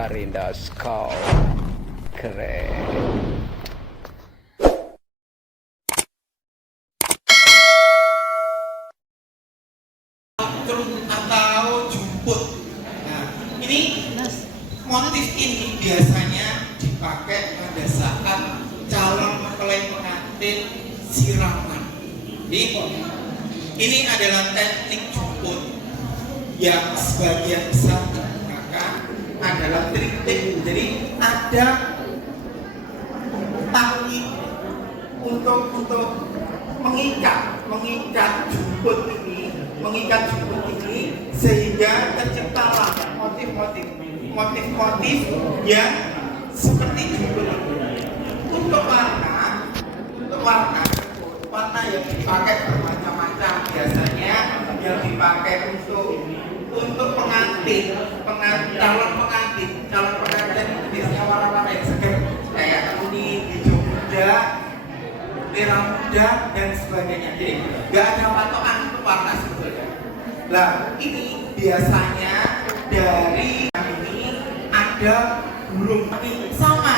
Arindas kau keren. Atau jumput. Nah, ini motif ini biasanya dipakai pada saat calon mempelai pengantin siraman. Jadi, ini adalah teknik jumput yang sebagian besar digunakan adalah triptik. Jadi ada tali untuk mengikat jumput ini sehingga terciptalah motif-motif yang seperti jumput ini. Untuk warna yang dipakai bermacam-macam, biasanya yang dipakai untuk calon pengantin itu biasanya warna-warna yang segar kayak kuning, hijau muda, merah muda dan sebagainya. Jadi nggak ada patokan untuk warna sebetulnya. Nah, ini biasanya dari ini ada burung sama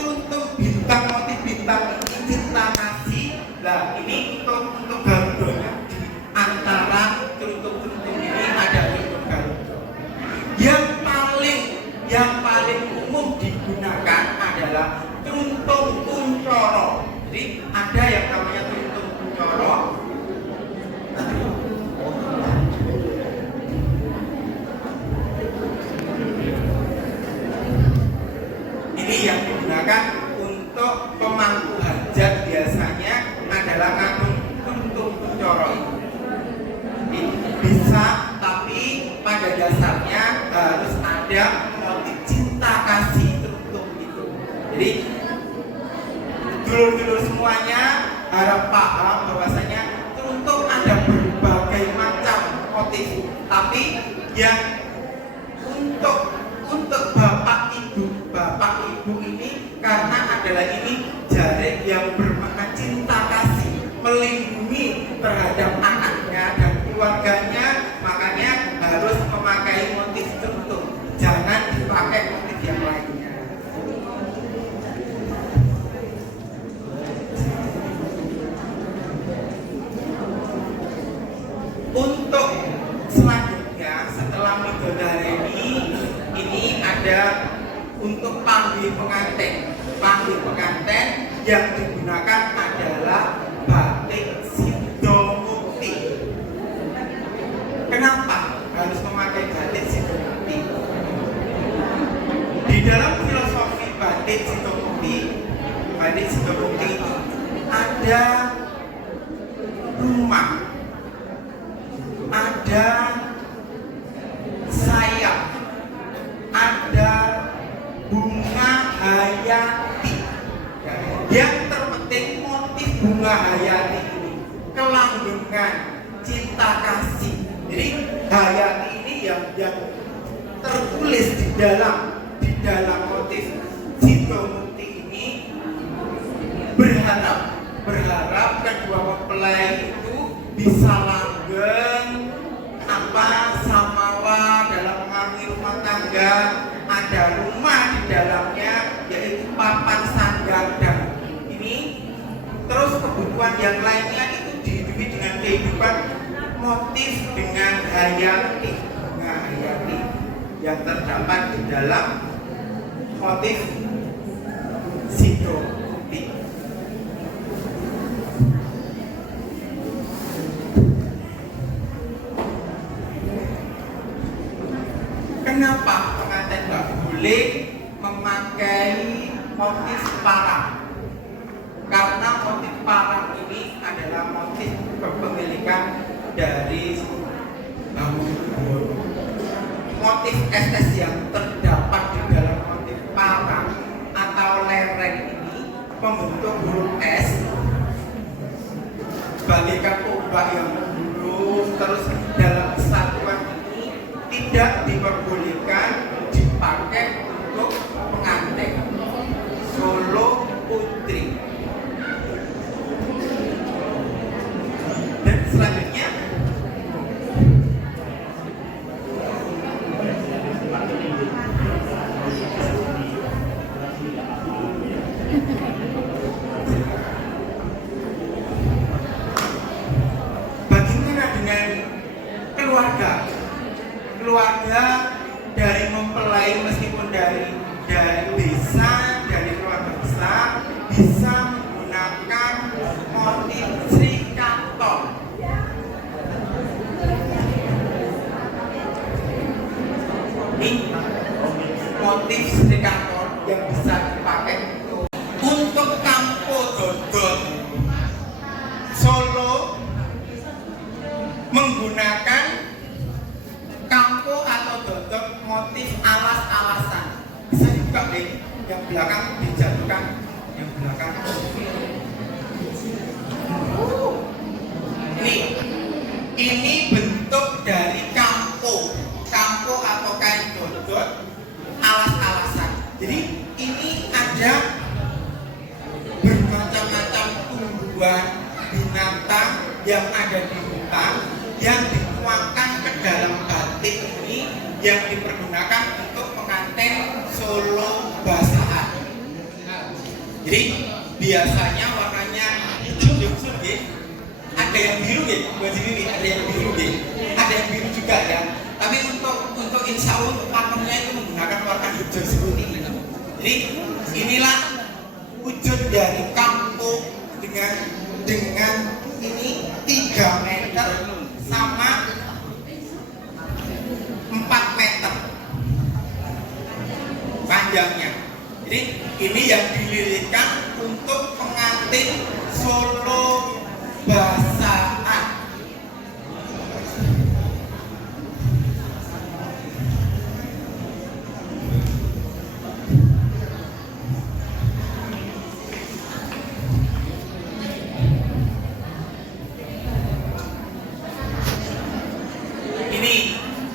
untuk bintang, motif bintang ini cinta kasih. Nah, ini untuk garudonya di antara teruntuk-teruntuk ini ada teruntuk garudo. Yang paling umum digunakan adalah teruntuk kuncoro. Jadi ada yang namanya teruntuk kuncoro. Ini yang digunakan untuk pemangku hajat, biasanya adalah ngandung teruntuk kuncoro itu. Bisa, tapi pada dasarnya harus ada motif cinta kasih teruntuk itu. Jadi dulur-dulur semuanya harap paham bahwasanya teruntuk ada berbagai macam motif, tapi yang untuk bapak ibu ini karena adalah ini jari yang bermakna cinta kasih, melindungi terhadap anaknya dan keluarganya, makanya harus memakai motif teruntuk, jangan dipakai motif yang lainnya. Untuk selanjutnya setelah midodareni ini ada untuk panggil pengantin yang digunakan adalah batik sidomukti. Kenapa harus memakai batik sidomukti? Di dalam filosofi batik sidomukti ada rumah, ada sayap, ada bunga hayati. Yang terpenting motif bunga hayati ini kelanggengan cinta kasih. Jadi hayati ini yang tertulis di dalam motif sidomukti ini berharap kedua mempelai itu bisa langgeng samawa dalam mengarungi rumah tangga, ada rumah di dalamnya yaitu papan sanggada. Ini terus kebutuhan yang lainnya itu dihidupi dengan kehidupan motif dengan hayati, yang terdapat di dalam motif sidomukti. Kenapa pengantin nggak boleh memakai motif parang? Karena motif parang ini adalah motif kepemilikan dari Hamengkubuwono. Motif SS yang terdapat di dalam motif parang atau lereng ini membentuk huruf S bagaikan ombak yang menggunung. Terus dalam kesatuan ini tidak diperbolehkan dipakai untuk pengantin solo putri. Dan selanjutnya keluarga, dari mempelai meskipun dari desa, dari keluarga besar bisa menggunakan motif Sri Kantor. Ini motif Sri Kantor yang bisa dipakai untuk Kampo Dodot Solo, menggunakan kampo atau dodot motif alas-alasan. Bisa juga nih, yang belakang dijatuhkan, yang belakang. Ini bentuk dari kampo atau kain dodot alas-alasan. Jadi ini ada bermacam-macam tumbuhan, binatang yang ada di hutan yang dituangkan ke dalam batik ini yang dipergunakan untuk pengantin Solo Basahan. Jadi biasanya warnanya hijau gitu. Ada yang biru gitu, ini ada yang biru gitu. Ada yang biru juga ya. Tapi untuk insya Allah pakemnya itu menggunakan warna hijau seperti ini. Jadi inilah wujud dari kampo dengan ini 3 meter sama 4 meter panjangnya. Jadi ini yang dililitkan untuk pengantin Solo Basahan.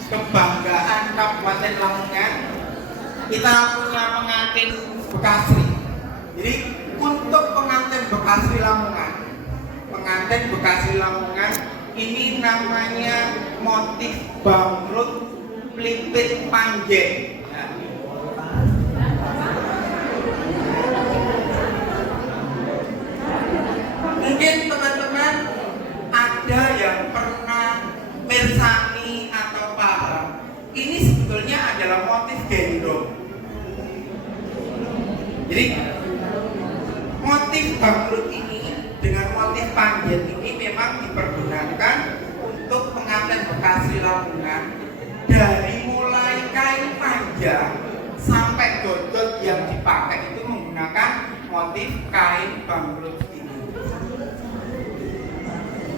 Kebanggaan Kabupaten Lamongan, kita punya pengantin Bekasri. Jadi untuk pengantin Bekasri Lamongan ini namanya motif bamrut pelipit panjen. Mungkin teman-teman ada yang pernah mersani atau paham, ini sebetulnya adalah motif gendong. Jadi motif bamrut ini dengan motif panjen ini memang dipergunakan untuk pengantin Bekasri Lamongan, dari mulai kain panjang sampai dodot yang dipakai itu menggunakan motif kain bamrut ini.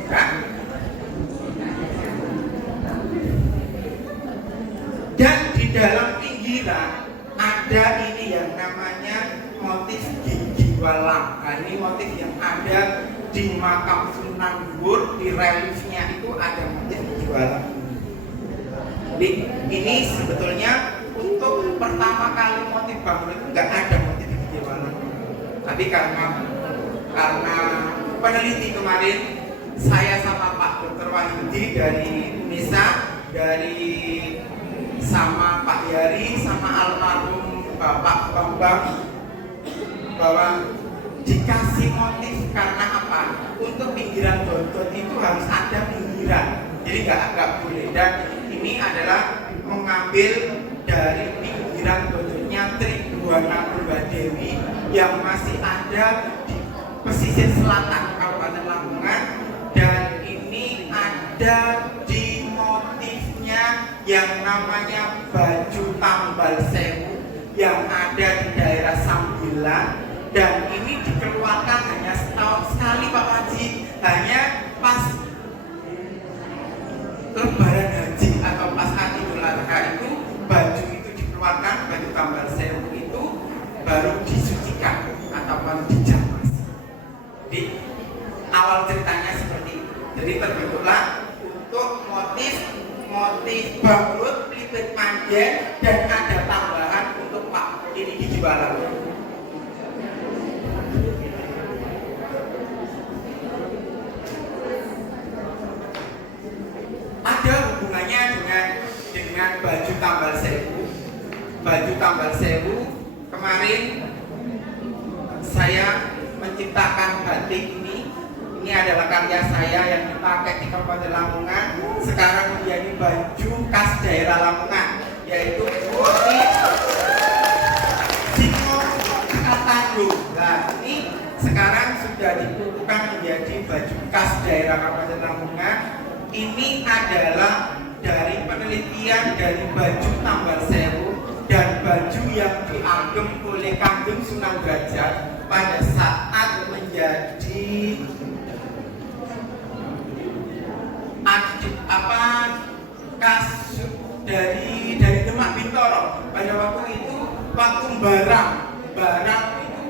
Nah, dan di dalam pinggiran ada ini yang namanya motif gigi walang. Nah, ini motif yang ada di makam Sunan Guru, di reliefnya itu ada motif gigi walang. Jadi ini sebetulnya untuk pertama kali motif bamrut itu nggak ada motif gigi walang. Tapi karena peneliti kemarin, saya sama Pak Dr. Wahyudi dari UNESA, dari sama Pak Yari, sama almarhum Bapak Bambang, bahwa dikasih motif karena apa? Untuk pinggiran dodot itu harus ada pinggiran, jadi nggak boleh. Dan ini adalah mengambil dari pinggiran dodotnya Tribuana Dewi yang masih ada di pesisir selatan Kabupaten Lamongan, dan ini ada di motifnya yang namanya baju tambal sewu yang ada di daerah Sambilan, dan ini dikeluarkan hanya setahun sekali Pak Haji, hanya pas Lebaran Haji atau pas Idul Adha itu baju itu dikeluarkan, baju tambal sewu itu baru disucikan ataupun dijamas. Jadi awal ceritanya seperti itu. Jadi terbentuklah untuk motif bamrut pelipit panjen, dan ada tambahan untuk Pak ini gigi walang. Ada hubungannya dengan baju tambal sewu. Baju tambal sewu kemarin saya menciptakan batik ini Ini adalah karya saya yang dipakai di Kabupaten Lamongan. Sekarang menjadi baju khas daerah Lamongan, yaitu motif Singo Katandu. Nah, ini sekarang sudah dikukuhkan menjadi baju khas daerah Kabupaten Lamongan. Ini adalah dari penelitian dari baju Tambal Sewu dan baju yang diagem oleh Kanjeng Sunan Derajat pada saat menjadi kasut dari Demak Bintoro. Pada waktu itu, waktu barang itu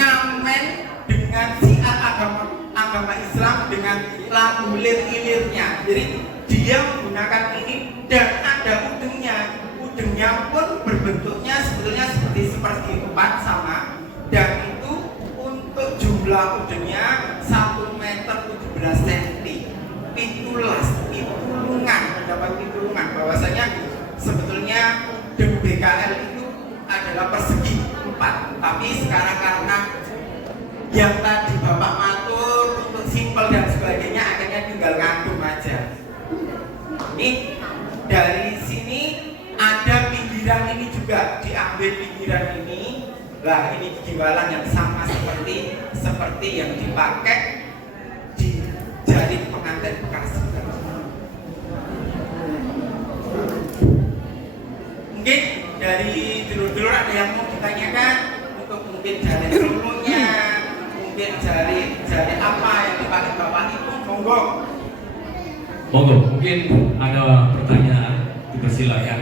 ngamen dengan siar agama Islam dengan lagu lir-ilirnya. Jadi dia menggunakan ini dan ada udengnya pun berbentuknya sebetulnya seperti empat sama, dan itu untuk jumlah udengnya 1 meter 17 cm. Pitulungan, mendapat pitulungan bahwasanya sebetulnya udeng BKL itu adalah persegi 4, tapi sekarang karena yang tadi Bapak matur untuk simpel dan sebagainya akhirnya tinggal ngagum aja. Ini dari sini ada pinggiran ini juga diambil pinggiran ini. Lah ini giwalan yang sama seperti yang dipakai di jari pengantin Bekasi. Mungkin dari dulur-dulur ada yang mau ditanyakan untuk mungkin jari sulunya, mungkin jari apa yang dipakai Bapak itu, monggo. Mungkin ada pertanyaan, dipersilakan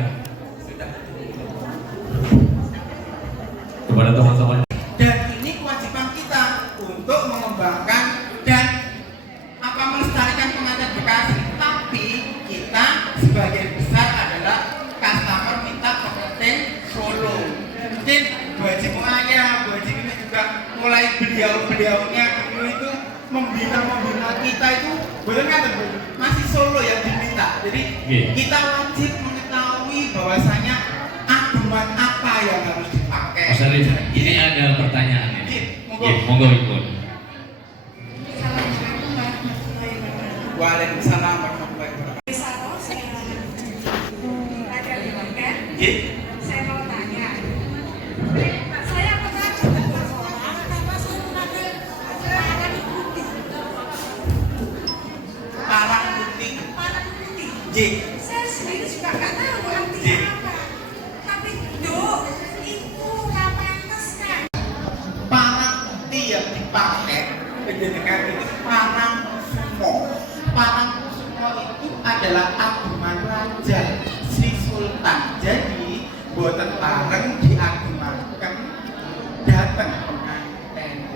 kepada teman-teman. Dan ini kewajiban kita untuk mengembangkan dan melestarikan pengantin Bekasi. Tapi kita sebagian besar adalah customer minta pengantin Solo. Mungkin Bu Haji Muaya, Bu Haji ini juga mulai beliaunya dulu itu membina kita itu boleh nggak masih Solo yang diminta. Jadi kita wajib mengetahui bahwasanya aduan apa yang harus dipakai. Mas Arif, ini ada pertanyaan ini. Monggo ikut. Waalaikumsalam warahmatullahi wabarakatuh. Saya mau tanya. Saya pernah ketemu orang apa suruh pakai parang putih. Parang putih. Parang putih. Saya sendiri juga nggak tahu artinya apa. Tapi dok, itu nggak pantas kan? Parang putih yang dipakai penjenengan itu parang kusumo. Parang kusumo itu adalah agungan raja Sri Sultan. Jadi boten pareng diagungaken datang pengantin.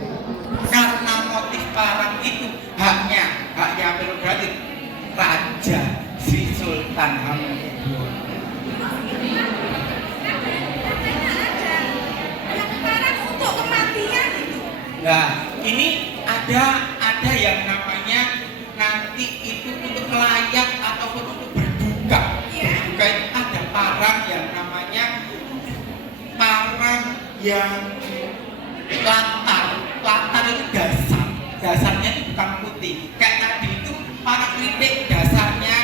Karena motif parang itu haknya prerogatif Raja Sri Sultan Hamengkubuwono. Yang parang untuk kematian itu. Nah, ini ada yang namanya nanti itu untuk melayat ataupun untuk berduka. Berduka itu ada parang yang namanya parang yang latar itu dasarnya itu bukan putih. Kayak tadi itu parang kritik dasarnya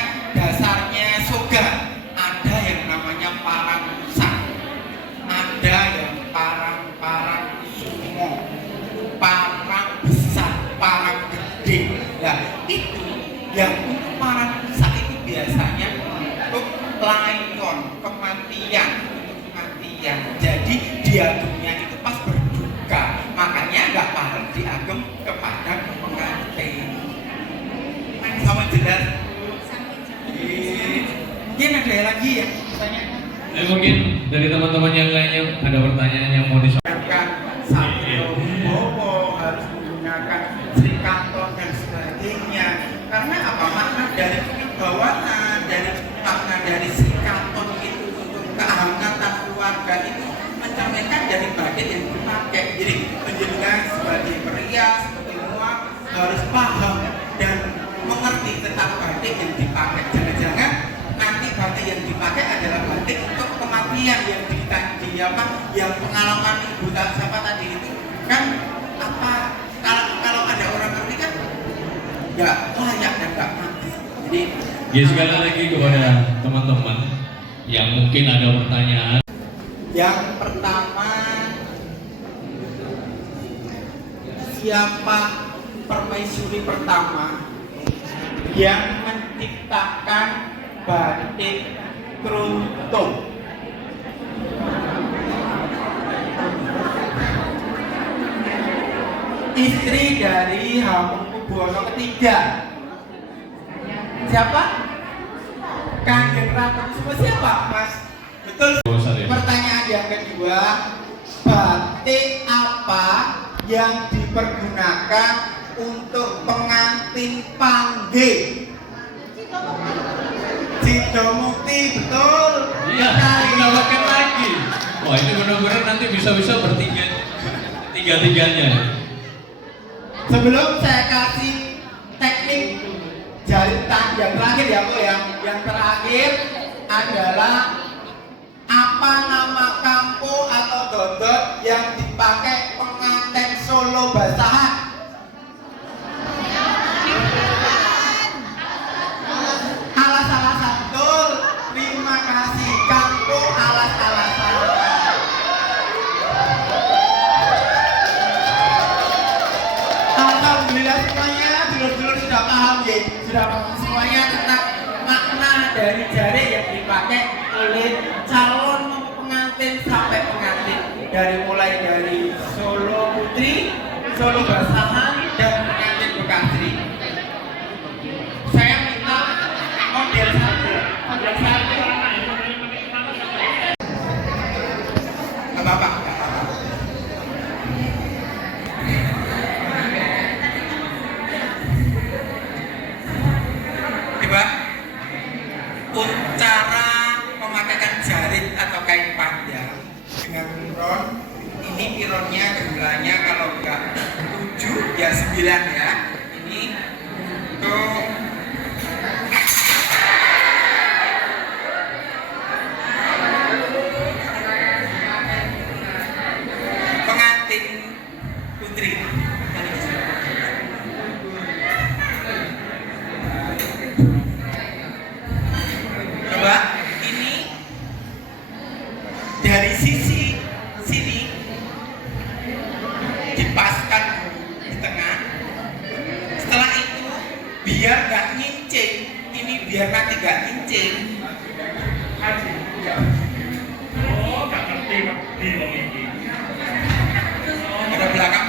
soga. Ada yang namanya parang rusak, ada yang parang sumo, parang besar, parang gede. Nah itu yang untuk parang rusak itu biasanya untuk layon, kematian. Jadi diagungnya itu pas berduka, makanya nggak pareng diagem kepada pengantin. Sama jelas. Mungkin ada lagi ya pertanyaan. Mungkin dari teman-teman yang lainnya ada pertanyaan yang mau disampaikan. Sabdo Bowo harus menggunakan Srikantong dan sebagainya. Karena apa? Makna dari bawaan, makna dari Srikantong itu untuk kehangatan keluarga itu mencerminkan dari batik yang dipakai. Jadi penjenengan sebagai pria, sebagai muak harus paham dan mengerti tentang batik yang dipakai. Jangan-jangan nanti batik yang dipakai adalah batik untuk kematian yang pengalaman ibu siapa tadi itu kan apa kalau ada orang ngerti kan nggak layak dan nggak pantas. Jadi Ya sekali lagi kepada teman-teman yang mungkin ada pertanyaan. yang pertama, siapa permaisuri pertama yang menciptakan batik Kruntung? Istri dari Hamengkubuwono III. Siapa? Kanjeng Ratu Kusuma. Siapa, Mas? Betul. Pertanyaan yang kedua, batik apa yang dipergunakan untuk pengantin panggih? Sidomukti, betul. Iya, menambahkan lagi. Wah, ini benar-benar nanti bisa-bisa bertiga, tiga-tiganya. Sebelum saya kasih teknik jaritan yang terakhir ya Bu ya. Yang terakhir adalah apa nama kampo atau dodot yang dipakai pengantin Solo Basahan? Alas-alasan, betul. Terima kasih. Kampo alas-alasan. Alhamdulillah semuanya dulur-dulur sudah paham ya, sudah paham semuanya tentang makna dari jari yang dipakai oleh calon pengantin sampai pengantin, mulai dari Solo Putri, Solo Basahan, dan pengantin Bekasri. Saya minta model satu. Nggak apa-apa. Cara memakaikan jarit atau kain panjang dengan iron, ini ironnya jumlahnya kalau enggak 7 ya 9 ya. Ini untuk pengantin putri. Ini dari sisi sini dipaskan di tengah. Setelah itu biar nggak nyincing, ini biar nanti nggak nyincing. Oh, nggak ngerti ini. Ada belakang.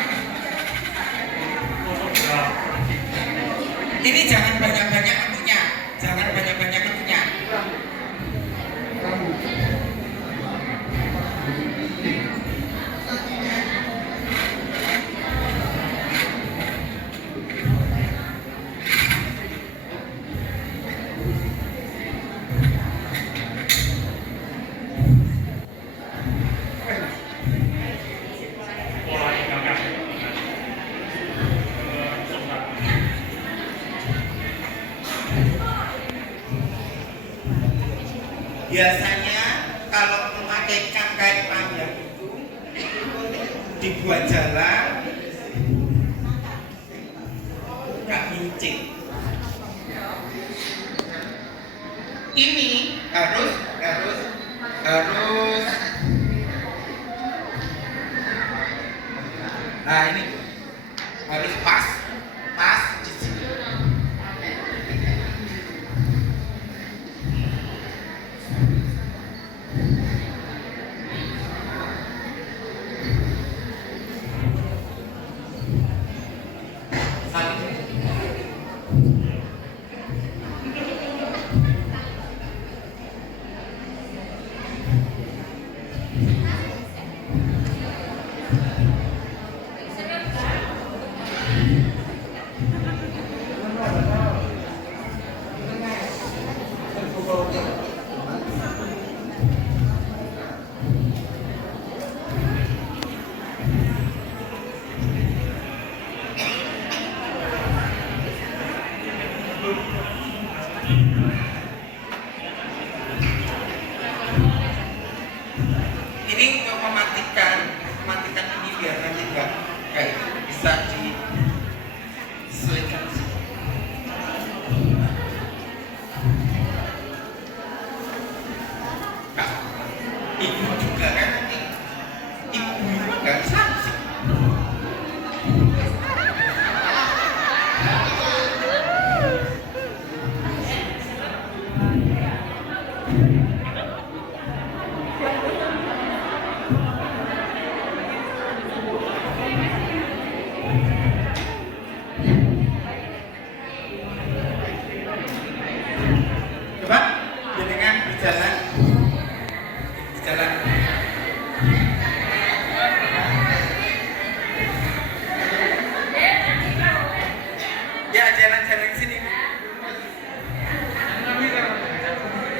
Ini jangan banyak-banyak menunya, jangan banyak-banyak menunya. Biasanya kalau memakaikan kain panjang itu dibuat jalan nggak incing. Ini harus nah ini harus pas di sini. Ini untuk mematikan ini biar nanti enggak kayak bisa disesuaikan. jalan sini.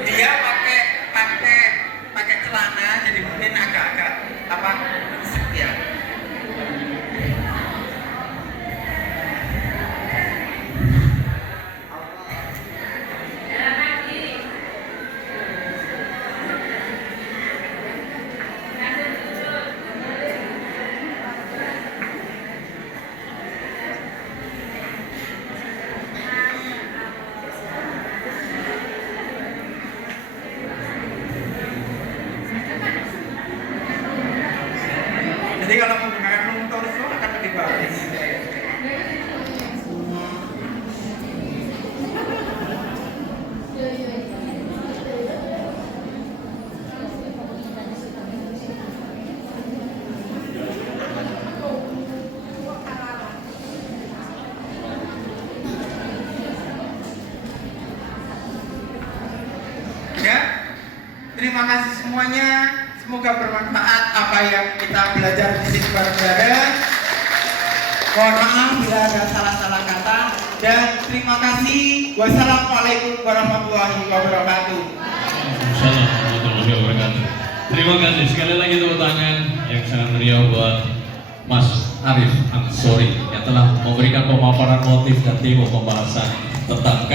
Dia pakai celana, jadi mungkin agak-agak apa? Ya. Jadi kalau menggunakan room tour itu akan lebih bagus. Ya, terima kasih semuanya. Semoga bermanfaat apa yang kita belajar di sini bareng-bareng. Mohon maaf bila ada salah-salah kata dan terima kasih. Wassalamualaikum warahmatullahi wabarakatuh. Assalamualaikum warahmatullahi wabarakatuh. Terima kasih sekali lagi tepuk tangan yang sangat meriah buat Mas Arif Ansori yang telah memberikan pemaparan motif dan demo pembahasan tentang